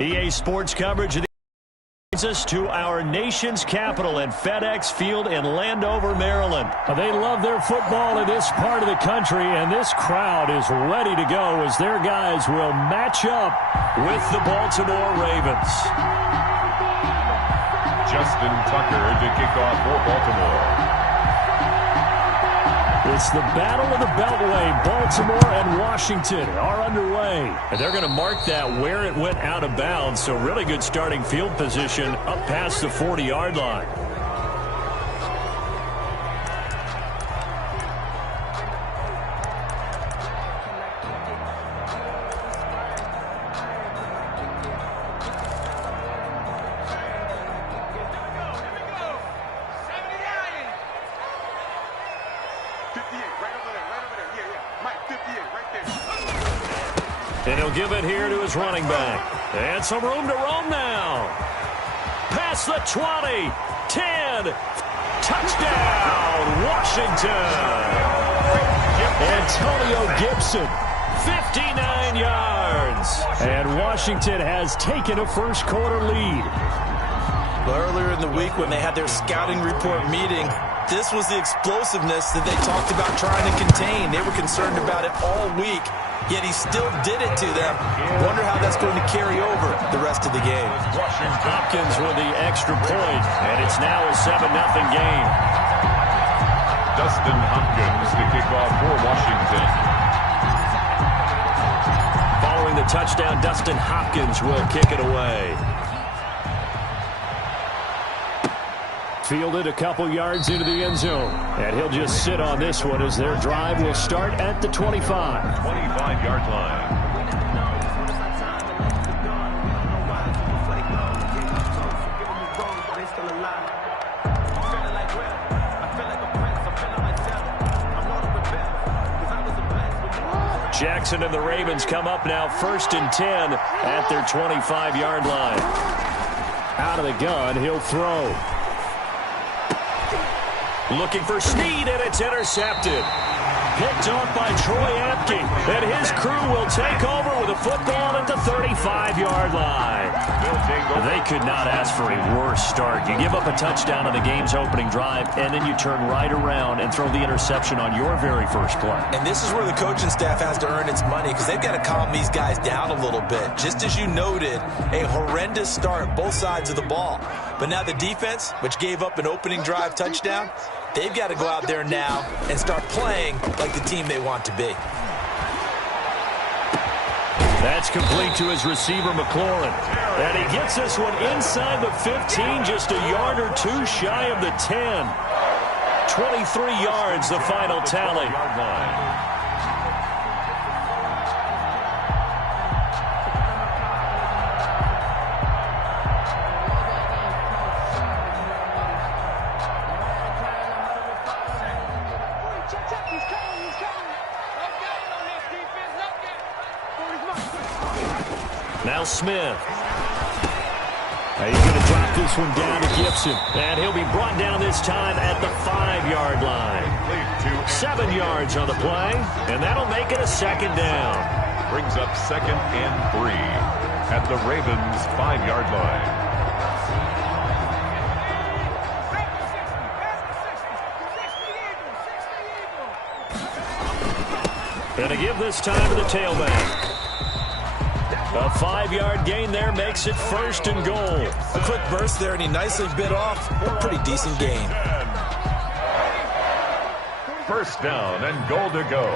EA Sports coverage of the brings us to our nation's capital in FedEx Field in Landover, Maryland. They love their football in this part of the country, and this crowd is ready to go as their guys will match up with the Baltimore Ravens. Justin Tucker to kick off for Baltimore. It's the Battle of the Beltway. Baltimore and Washington are underway. And they're going to mark that where it went out of bounds, so really good starting field position up past the 40-yard line. And he'll give it here to his running back. And some room to roam now. Past the 20, 10, touchdown, Washington. Antonio Gibson, 59 yards. And Washington has taken a first-quarter lead. Well, earlier in the week when they had their scouting report meeting, this was the explosiveness that they talked about trying to contain. They were concerned about it all week, yet he still did it to them. Wonder how that's going to carry over the rest of the game. Hopkins with the extra point, and it's now a 7-0 game. Dustin Hopkins to kick off for Washington. Following the touchdown, Dustin Hopkins will kick it away. Fielded a couple yards into the end zone. And he'll just sit on this one as their drive will start at the 25. 25-yard line. Jackson and the Ravens come up now 1st and 10 at their 25-yard line. Out of the gun, he'll throw. Looking for Snead, and it's intercepted. Picked off by Troy Apke, and his crew will take over with a football at the 35-yard line. They could not ask for a worse start. You give up a touchdown on the game's opening drive, and then you turn right around and throw the interception on your very first play. And this is where the coaching staff has to earn its money because they've got to calm these guys down a little bit. Just as you noted, a horrendous start, both sides of the ball. But now the defense, which gave up an opening drive touchdown, they've got to go out there now and start playing like the team they want to be. That's complete to his receiver, McLaurin. And he gets this one inside the 15, just a yard or two shy of the 10. 23 yards, the final tally. Now Smith. He's going to drop this one down to Gibson. And he'll be brought down this time at the 5-yard line. 7 yards on the play, and that'll make it a 2nd down. Brings up 2nd and 3 at the Ravens' 5-yard line. And to give this time to the tailback. A 5-yard gain there makes it 1st and goal. A quick burst there, and he nicely bit off a pretty decent gain. 1st down and goal to go.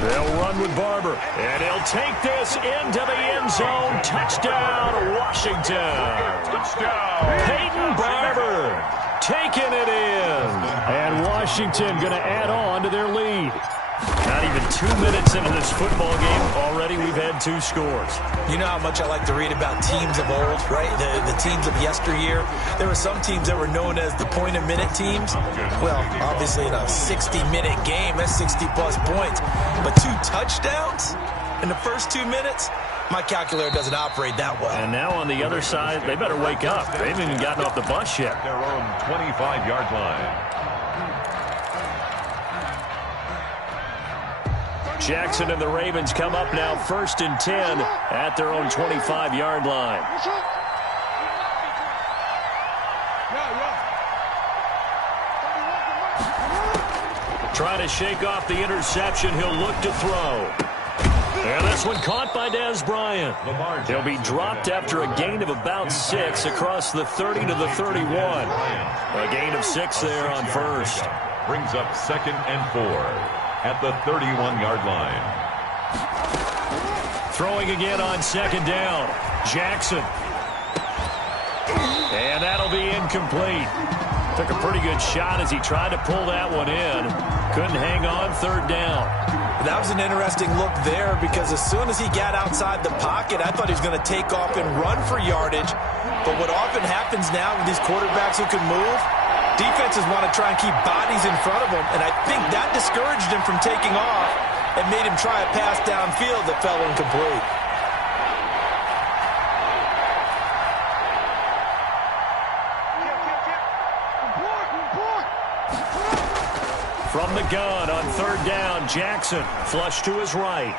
They'll run with Barber, and he'll take this into the end zone. Touchdown, Washington. Touchdown. Peyton Barber taking it in. And Washington going to add on to their lead. Not even 2 minutes into this football game, already we've had 2 scores. You know how much I like to read about teams of old, right? The teams of yesteryear. There were some teams that were known as the point-a-minute teams. Well, obviously in a 60-minute game, that's 60-plus points. But 2 touchdowns in the first 2 minutes? My calculator doesn't operate that well. And now on the other side, they better wake up. They haven't even gotten off the bus yet. Their own 25-yard line. Jackson and the Ravens come up now 1st and 10 at their own 25-yard line. Trying to shake off the interception. He'll look to throw. And this one caught by Dez Bryant. He'll be dropped after a gain of about 6 across the 30 to the 31. A gain of 6 there on first. Brings up 2nd and 4 at the 31-yard line. Throwing again on 2nd down. Jackson. And that'll be incomplete. Took a pretty good shot as he tried to pull that one in. Couldn't hang on 3rd down. That was an interesting look there because as soon as he got outside the pocket, I thought he was going to take off and run for yardage. But what often happens now with these quarterbacks who can move, defenses want to try and keep bodies in front of them, and I think that discouraged him from taking off and made him try a pass downfield that fell incomplete. From the gun on 3rd down, Jackson flush to his right.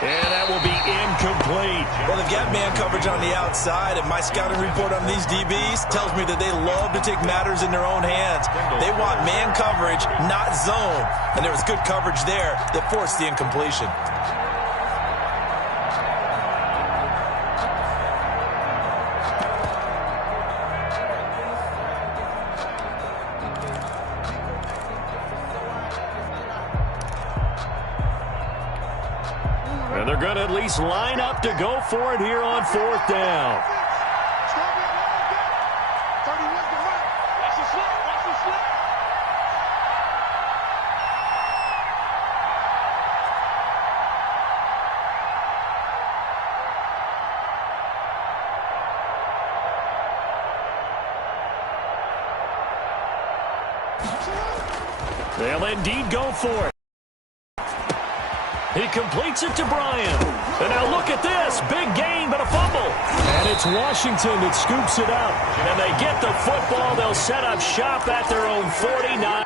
And that will be incomplete. Well, they've got man coverage on the outside, and my scouting report on these DBs tells me that they love to take matters in their own hands. They want man coverage, not zone. And there was good coverage there that forced the incompletion. And they're going to at least line up to go for it here on 4th down. They'll indeed go for it. He completes it to Bryant. And now look at this. Big gain, but a fumble. And it's Washington that scoops it up. And they get the football. They'll set up shop at their own 49.